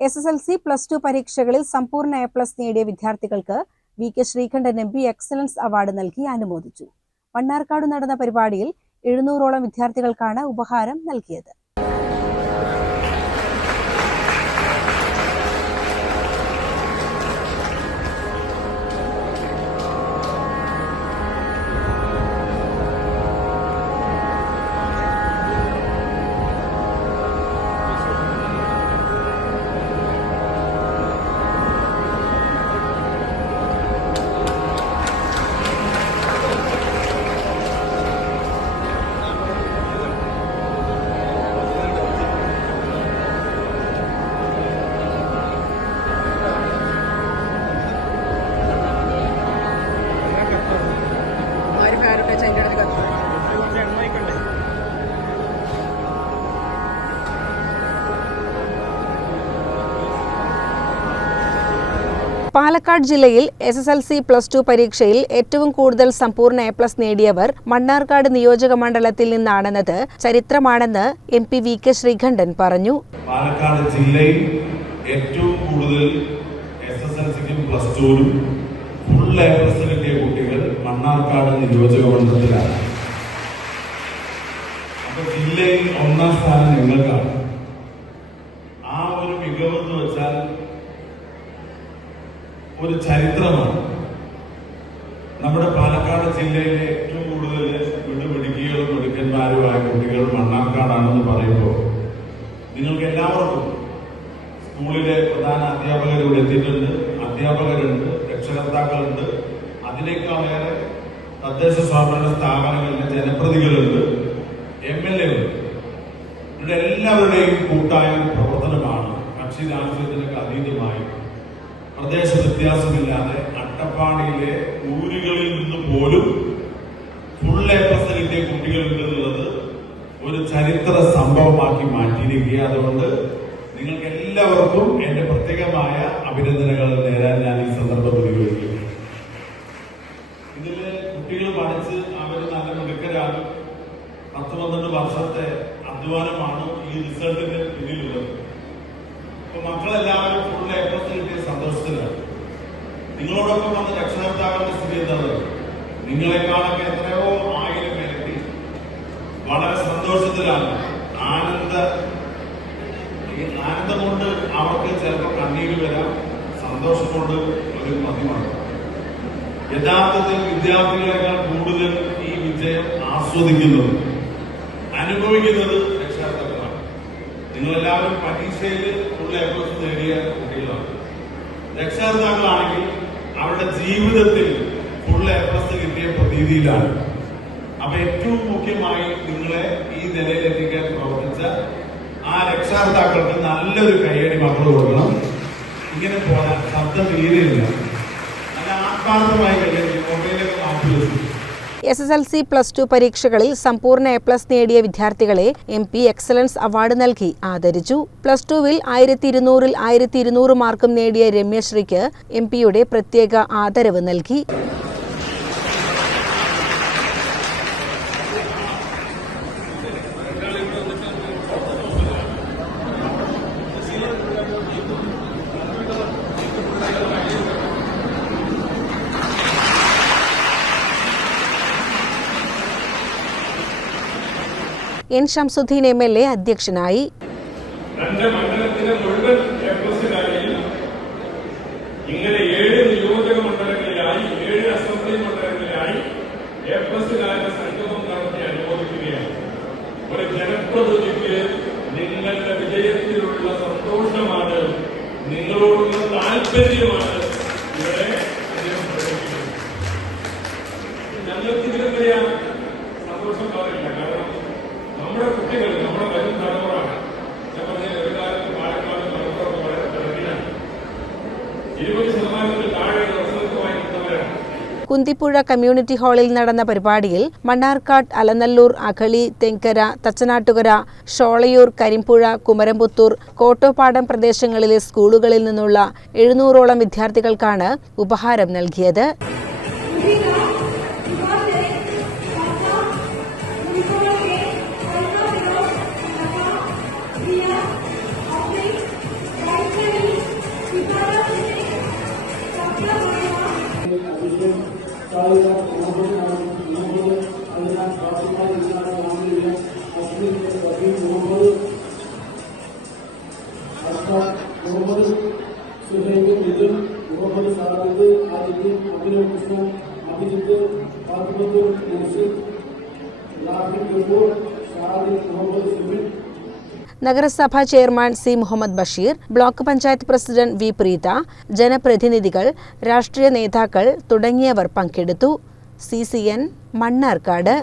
SSLC +2 പരീക്ഷകളിൽ സമ്പൂർണ്ണ A+ നേടിയ വിദ്യാർത്ഥികൾക്ക് VK Sreekandan MP excellence award നൽകി അനുമോദിച്ചു. മണ്ണാർക്കാട് നടന്ന പരിപാടിയിൽ 700ഓളം വിദ്യാർത്ഥികൾക്കാണ് ഉപഹാരം നൽകിയത്. പാലക്കാട് ജില്ലയിൽ SSLC +2 പരീക്ഷയിൽ ഏറ്റവും കൂടുതൽ സമ്പൂർണ്ണ A+ നേടിയവർ മണ്ണാർക്കാട് നിയോജക മണ്ഡലത്തിൽ നിന്നാണെന്നത് ചരിത്രമാണെന്ന് MP VK ശ്രീകണ്ഠൻ പറഞ്ഞു. പാലക്കാട് ജില്ലയിൽ ഏറ്റവും കൂടുതൽ SSLCക്കും +2നും ഫുൾ A+ കിട്ടിയ കുട്ടികൾ മണ്ണാർക്കാട് നിയോജക മണ്ഡലത്തിലാണ്. അപ്പോൾ ജില്ലയിൽ ഒന്നാം സ്ഥാനം നിങ്ങൾക്കാണ്. ആ ഒരു മികവെന്ന് വെച്ചാൽ ഒരു ചരിത്രമാണ്. നമ്മുടെ പാലക്കാട് ജില്ലയിലെ ഏറ്റവും കൂടുതൽ മിടുമിടുക്കികളും മിടുക്കന്മാരുമായ കുട്ടികൾ മണ്ണാർക്കാടാണെന്ന് പറയുമ്പോൾ നിങ്ങൾക്ക് എല്ലാവർക്കും സ്കൂളിലെ പ്രധാന അധ്യാപകരിവിടെ എത്തിയിട്ടുണ്ട്, അധ്യാപകരുണ്ട്, രക്ഷകർത്താക്കളുണ്ട്, അതിനേക്കാളേറെ തദ്ദേശ സ്വയംഭരണ സ്ഥാപനങ്ങളിലെ ജനപ്രതിനിധികളുണ്ട്, MLA ഉണ്ട്. ഇവിടെ എല്ലാവരുടെയും കൂട്ടായ പ്രവർത്തനമാണ് കക്ഷി രാഷ്ട്രീയത്തിനൊക്കെ അതീതമായി പ്രദേശ വ്യത്യാസമില്ലാതെ അട്ടപ്പാടിയിലെ ഊരുകളിൽ നിന്ന് പോലും ഫുൾ A+ കിട്ടിയ കുട്ടികളുണ്ടെന്നുള്ളത് ഒരു ചരിത്ര സംഭവമാക്കി മാറ്റിയിരിക്കുക. അതുകൊണ്ട് നിങ്ങൾക്ക് എല്ലാവർക്കും എന്റെ പ്രത്യേകമായ അഭിനന്ദനങ്ങൾ നേരാൻ ഞാൻ ഈ സന്ദർഭം ഉപയോഗിക്കുന്നു. ഇതില് കുട്ടികൾ പഠിച്ച് അവർ നല്ല മിടുക്കരാണ്. 10-12 വർഷത്തെ അധ്വാനമാണ് ഈ റിസൾട്ടിന് പിന്നിലുള്ളത്. അപ്പൊ മക്കളെല്ലാവരും ഫുൾ A+ കിട്ടിയ സന്തോഷത്തിലാണ്. നിങ്ങളോടൊപ്പം വന്ന രക്ഷകർത്താക്കളുടെ സ്ഥിതി എന്താണ്? നിങ്ങളെക്കാളൊക്കെ എത്രയോ 1000 പേരെത്തി വളരെ സന്തോഷത്തിലാണ്. ആനന്ദം കൊണ്ട് അവർക്ക് ചിലപ്പോൾ കണ്ണീര് വരാം, സന്തോഷം കൊണ്ട് ഒരു മതിമാണ്. യഥാർത്ഥത്തിൽ വിദ്യാർത്ഥികളെക്കാൾ കൂടുതൽ ഈ വിജയം ആസ്വദിക്കുന്നത്, അനുഭവിക്കുന്നത് രക്ഷകർത്താക്കളാണ്. നിങ്ങളെല്ലാവരും പരീക്ഷയിൽ ഫുൾ A+ നേടിയ കുട്ടികളാണ്. രക്ഷകർത്താക്കളാണെങ്കിൽ അവരുടെ ജീവിതത്തിൽ ഫുൾ A+ കിട്ടിയ പ്രതീതിയിലാണ്. അപ്പൊ ഏറ്റവും മുഖ്യമായി നിങ്ങളെ ഈ നിലയിലെത്തിക്കാൻ പ്രവർത്തിച്ച ആ രക്ഷകർത്താക്കൾക്ക് നല്ലൊരു കയ്യടി മക്കൾ കൊടുക്കണം. ഇങ്ങനെ പോരാ, ശബ്ദം തീരെയില്ല, നല്ല ആത്മാർത്ഥമായി കയ്യടി മൊബൈലൊക്കെ മാറ്റി വെച്ചു. SSLC +2 പരീക്ഷകളിൽ സമ്പൂർണ്ണ A+ നേടിയ വിദ്യാർത്ഥികളെ MP എക്സലൻസ് അവാർഡ് നൽകി ആദരിച്ചു. +2വിൽ 1200-ൽ 1200 മാർക്കും നേടിയ രമ്യശ്രീക്ക് MPയുടെ പ്രത്യേക ആദരവ് നൽകി. N. ഷംസുദ്ദീൻ MLA അധ്യക്ഷനായി. ഇങ്ങനെ 7 നിയോജക മണ്ഡലങ്ങളിലായി 7 അസംബ്ലി മണ്ഡലങ്ങളിലായി A+ സംഗമം നടത്തി അനുമോദിക്കുകയാണ്. ഒരു ജനപ്രതിനിധിക്ക് നിങ്ങളുടെ വിജയത്തിലുള്ള സന്തോഷമാണ്, നിങ്ങളോടുള്ള താല്പര്യമാണ് ഇവിടെ പ്രകടിപ്പിക്കുന്നത്. ഞങ്ങൾക്ക് ഇതിലും വലിയ സന്തോഷം പാടില്ല. കാരണം നമ്മുടെ കുട്ടികൾ, നമ്മുടെ വരും തലമുറ, ഞാൻ പറഞ്ഞ ഒരു കാലത്ത് പാലക്കാട് തലമുറ വളരെ തിളങ്ങിയാണ്. 20% താഴെ റിസൾട്ടുമായി നിന്നവരാണ്. കുന്തിപ്പുഴ കമ്മ്യൂണിറ്റി ഹാളിൽ നടന്ന പരിപാടിയിൽ മണ്ണാർക്കാട്, അലനല്ലൂർ, അഗളി, തെങ്കര, തച്ചനാട്ടുകര, ഷോളയൂർ, കരിമ്പുഴ, കുമരംപുത്തൂർ, കോട്ടോപ്പാടം പ്രദേശങ്ങളിലെ സ്കൂളുകളിൽ നിന്നുള്ള 700ഓളം വിദ്യാർത്ഥികൾക്കാണ് ഉപഹാരം നൽകിയത്. നഗരസഭാ chairman C Muhammad Basheer, block panchayat president V Preetha, ജനപ്രതിനിധികൾ, രാഷ്ട്രീയ നേതാക്കൾ തുടങ്ങിയവർ പങ്കെടുത്തു. CCN മണ്ണാർക്കാട്.